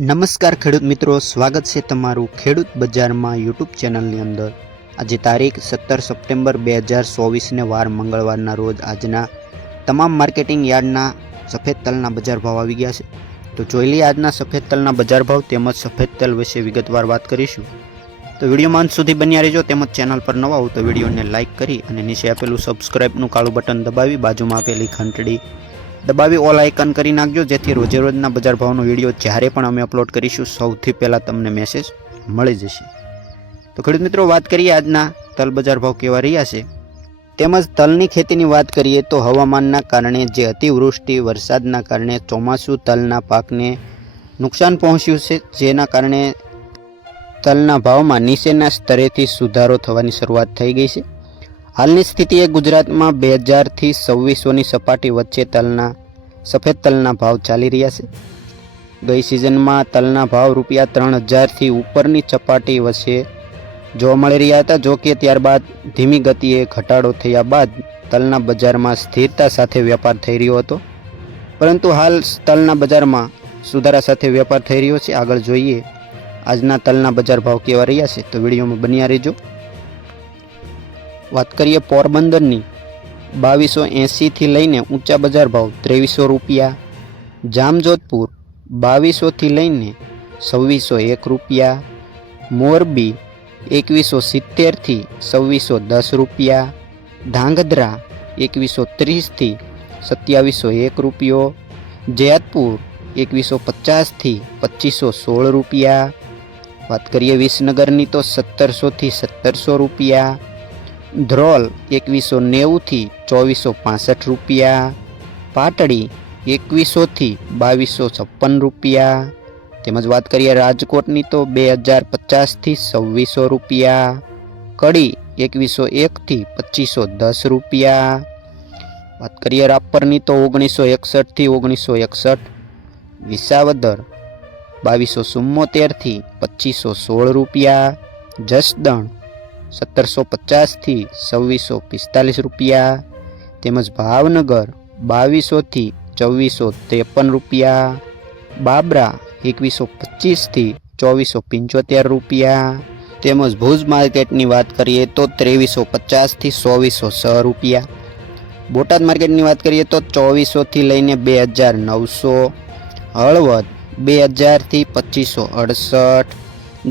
નમસ્કાર ખેડૂત મિત્રો, સ્વાગત છે તમારું ખેડૂત બજારમાં યુટ્યુબ ચેનલની અંદર। આજે તારીખ 17 સપ્ટેમ્બર 2024ને વાર મંગળવારના રોજ આજના તમામ માર્કેટિંગ યાર્ડના સફેદ તલના બજાર ભાવ આવી ગયા છે। તો જોઈ લઈએ આજના સફેદ તલના બજાર ભાવ તેમજ સફેદ તલ વિશે વિગતવાર વાત કરીશું। તો વિડીયોમાં અંત સુધી બન્યા રહેજો। તેમજ ચેનલ પર નવા હો તો વિડીયોને લાઇક કરી અને નીચે આપેલું સબસ્ક્રાઇબનું કાળું બટન દબાવી બાજુમાં આપેલી ઘંટડી દબાવી ઓલ આઇકન કરી નાખજો, જેથી રોજે રોજના બજાર ભાવનો વિડીયો જ્યારે પણ અમે અપલોડ કરીશું સૌથી પહેલાં તમને મેસેજ મળી જશે। તો ખેડૂત મિત્રો, વાત કરીએ આજના તલ બજાર ભાવ કેવા રહ્યા છે તેમજ તલની ખેતીની વાત કરીએ તો હવામાનના કારણે જે અતિવૃષ્ટિ વરસાદના કારણે ચોમાસું તલના પાકને નુકસાન પહોંચ્યું છે, જેના કારણે તલના ભાવમાં નીચેના સ્તરેથી સુધારો થવાની શરૂઆત થઈ ગઈ છે। હાલની સ્થિતિએ ગુજરાતમાં 2000 થી 2600ની સપાટી વચ્ચે સફેદ તલના ભાવ ચાલી રહ્યા છે। ગઈ સિઝનમાં તલના ભાવ રૂપિયા 3000 થી ઉપરની સપાટી વચ્ચે જોવા મળી રહ્યા હતા। જો કે ત્યારબાદ ધીમી ગતિએ ઘટાડો થયા બાદ તલના બજારમાં સ્થિરતા સાથે વેપાર થઈ રહ્યો હતો, પરંતુ હાલ તલના બજારમાં સુધારા સાથે વેપાર થઈ રહ્યો છે। આગળ જોઈએ આજના તલના બજાર ભાવ કેવા રહ્યા છે, તો વિડીયોમાં બન્યા રહેજો। વાત કરીએ પોરબંદરની 2280 થી લઈને ઊંચા બજાર ભાવ 2300 રૂપિયા, જામજોધપુર 2200 થી લઈને 2601 રૂપિયા, મોરબી 2170 થી 2610 રૂપિયા, ધાંગધ્રા 2130 થી 2701 રૂપિયો, જેતપુર 2150 થી 2516 રૂપિયા। વાત કરીએ વિસનગરની તો 1700 થી 1700 રૂપિયા, ધ્રોલ 2190 થી 2465 રૂપિયા, પાટડી 2100 થી 2256 રૂપિયા। તેમજ વાત કરીએ રાજકોટની તો 2050 થી 2600 રૂપિયા, કડી 2101 થી 2510 રૂપિયા। વાત કરીએ રાપરની તો 1961 થી 1961, વિસાવદર 2274 થી 2516 રૂપિયા, જસદણ 1750 થી 2645 રૂપિયા, તેમજ ભાવનગર 2200 થી 2453 રૂપિયા, બાબરા 2125 થી 2475 રૂપિયા, તેમજ ભુજ માર્કેટની વાત કરીએ તો 2350 થી 2406 રૂપિયા, બોટાદ માર્કેટની વાત કરીએ તો 2400 થી લઈને 2900, હળવદ 2000 થી 2568,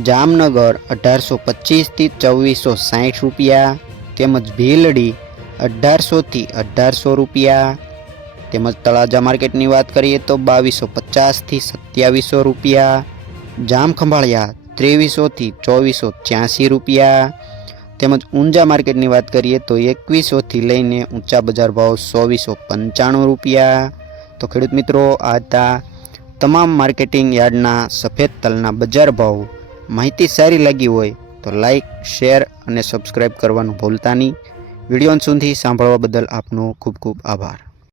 જામનગર 1825 થી 2460 રૂપિયા, તેમજ ભીલડી 1800 થી 1800 રૂપિયા, તેમજ તળાજા માર્કેટની વાત કરીએ તો 2250 થી 2700 રૂપિયા, જામખંભાળિયા 2300 થી 2483 રૂપિયા, તેમજ ઊંઝા માર્કેટની વાત કરીએ તો 2100 થી લઈને ઊંચા બજાર ભાવ 2495 રૂપિયા। તો ખેડૂત મિત્રો, આજના તમામ માર્કેટિંગ યાર્ડના સફેદ તલના બજાર ભાવ માહિતી સારી લાગી હોય તો લાઇક, શેર અને સબસ્ક્રાઇબ કરવાનું ભૂલતા નહીં। વિડીયો સુધી સાંભળવા બદલ આપનો ખૂબ ખૂબ આભાર।